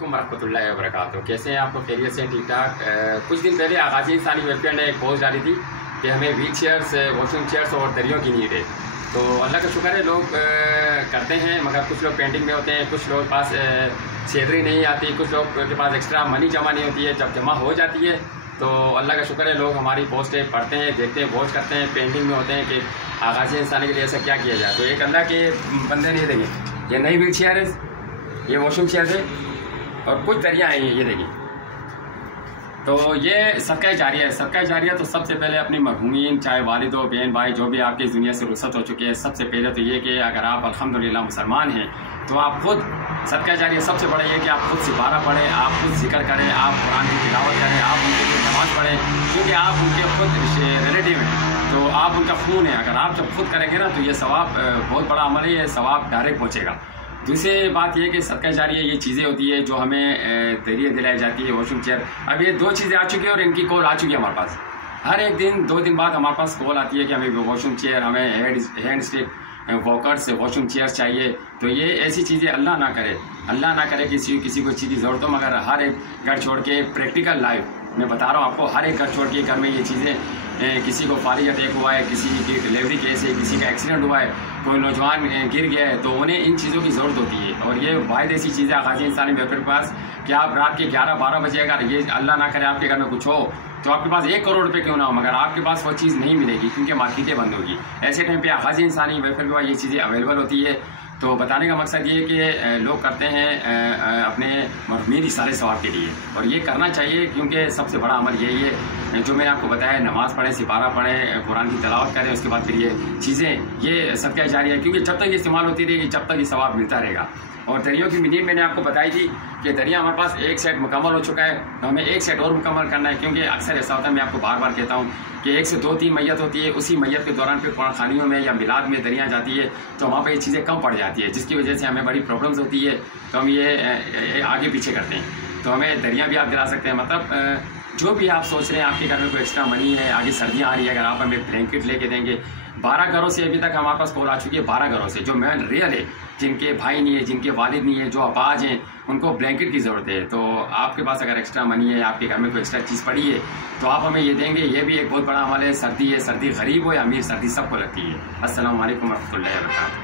वरहमतुल्लाहि वबरकातुहू। कैसे हैं आपको? खैरियत से? ठीक ठाक। कुछ दिन पहले आगाज़ी इंसानी वेलफेयर ने एक पोस्ट डाली थी कि हमें व्हील चेयर्स, वॉशिंग चेयर्स और दरियों की नीड है। तो अल्लाह का शुक्र है, लोग करते हैं, मगर कुछ लोग पेंडिंग में होते हैं, कुछ लोग पास सैलरी नहीं आती, कुछ लोग के पास एक्स्ट्रा मनी जमा नहीं होती है। जब जमा हो जाती है तो अल्लाह का शुक्र है, लोग हमारी पोस्टें पढ़ते हैं, देखते हैं, वॉच करते हैं, पेंडिंग में होते हैं कि आगाज़ी इंसानी के लिए ऐसा क्या किया जाए। तो एक अल्लाह के बंदे ने देखें, ये नई व्हील चेयर है, ये वॉशिंग चेयर है और कुछ दरिया हैं, ये देखिए। तो ये सदका जारिया है। सदका जारिया तो सबसे पहले अपनी मरहूमीन, चाहे वालिदो, बहन भाई, जो भी आपकी इस दुनिया से रुखसत हो चुके हैं, सबसे पहले तो ये कि अगर आप अल्हम्दुलिल्लाह मुसलमान हैं तो आप खुद सदका जारिया सबसे बड़ा ये कि आप खुद सिपारा पढ़ें, आप खुद जिक्र करें, आप कुरान की तिलावत करें, आप उनके लिए नमाज पढ़ें, क्योंकि आप उनके खुद रिलेटिव हैं, तो आप उनका खून है। अगर आप जब खुद करेंगे ना तो ये सवाब बहुत बड़ा अमल है, ये सवाब डायरेक्ट पहुँचेगा। दूसरी बात ये कि सदका जारिया ये चीज़ें होती है जो हमें दरिया दिलाई जाती है, वॉशिंग चेयर। अब ये 2 चीज़ें आ चुकी है और इनकी कॉल आ चुकी है हमारे पास। हर एक दिन 2 दिन बाद हमारे पास कॉल आती है कि हमें वॉशिंग चेयर, हमें hand stick walkers, washing chair चाहिए। तो ये ऐसी चीज़ें अल्लाह ना करे किसी को इस चीज़ की ज़रूरत हो, मगर हर एक घर छोड़ के प्रैक्टिकल लाइफ मैं बता रहा हूँ आपको, हर एक घर छोड़ के घर में ये चीज़ें, किसी को फारिग अटैक हुआ है, किसी की डिलीवरी केस है, किसी का एक्सीडेंट हुआ है, कोई नौजवान गिर गया है, तो उन्हें इन चीज़ों की ज़रूरत होती है। और ये वाहिद ऐसी चीज़ें आगाज़ी इंसानी वेलफेयर के पास कि आप रात के 11-12 बजे अगर ये अल्लाह ना करे आपके घर में कुछ हो तो आपके पास 1 करोड़ रुपये क्यों ना हो, मगर आपके पास वो चीज़ नहीं मिलेगी क्योंकि मार्केटें बंद होगी। ऐसे टाइम पे आगाज़ी इंसानी वेलफेयर के पास ये चीज़ें अवेलेबल होती है। तो बताने का मकसद ये है कि लोग करते हैं अपने मरहूमीन इसाले सवाब के लिए, और ये करना चाहिए क्योंकि सबसे बड़ा अमल यही है जो मैंने आपको बताया। नमाज़ पढ़ें, सिपारा पढ़ें, कुरान की तिलावत करें, उसके बाद फिर ये चीज़ें, ये सदका जारिया, क्योंकि जब तक ये इस्तेमाल होती रहेगी जब तक ये सवाब मिलता रहेगा। और दरियों की नीड मैंने आपको बताई थी कि दरिया हमारे पास 1 सेट मुकम्मल हो चुका है, तो हमें 1 सेट और मुकम्मल करना है, क्योंकि अक्सर ऐसा होता है, मैं आपको बार बार कहता हूँ कि 1 से 2-3 मैयत होती है, उसी मैयत के दौरान फिर कुरान खानियों में या मिलाद में दरिया जाती है, तो वहाँ पर ये चीज़ें कम पड़ जाती है, जिसकी वजह से हमें बड़ी प्रॉब्लम्स होती है। तो हम ये आगे पीछे करते हैं। तो हमें दरिया भी आप दिला सकते हैं। मतलब जो भी आप सोच रहे हैं, आपके घर में कोई एक्स्ट्रा मनी है, आगे सर्दियाँ आ रही है, अगर आप हमें ब्लैंकेट लेके देंगे। 12 घरों से अभी तक हमारे पास कॉल आ चुकी है, 12 घरों से जो मैन रियल है, जिनके भाई नहीं है, जिनके वालिद नहीं है, जो अपाज हैं, उनको ब्लैंकेट की ज़रूरत है। तो आपके पास अगर एक्स्ट्रा मनी है, आपके घर में कोई एक्स्ट्रा चीज़ पड़ी है, तो आप हमें ये देंगे। ये भी एक बहुत बड़ा अमल है। सर्दी है, सर्दी गरीब हो या अमीर, सर्दी सबको लगती है। अस्सलाम वालेकुम वरहमतुल्लाहि वबरकातुहू।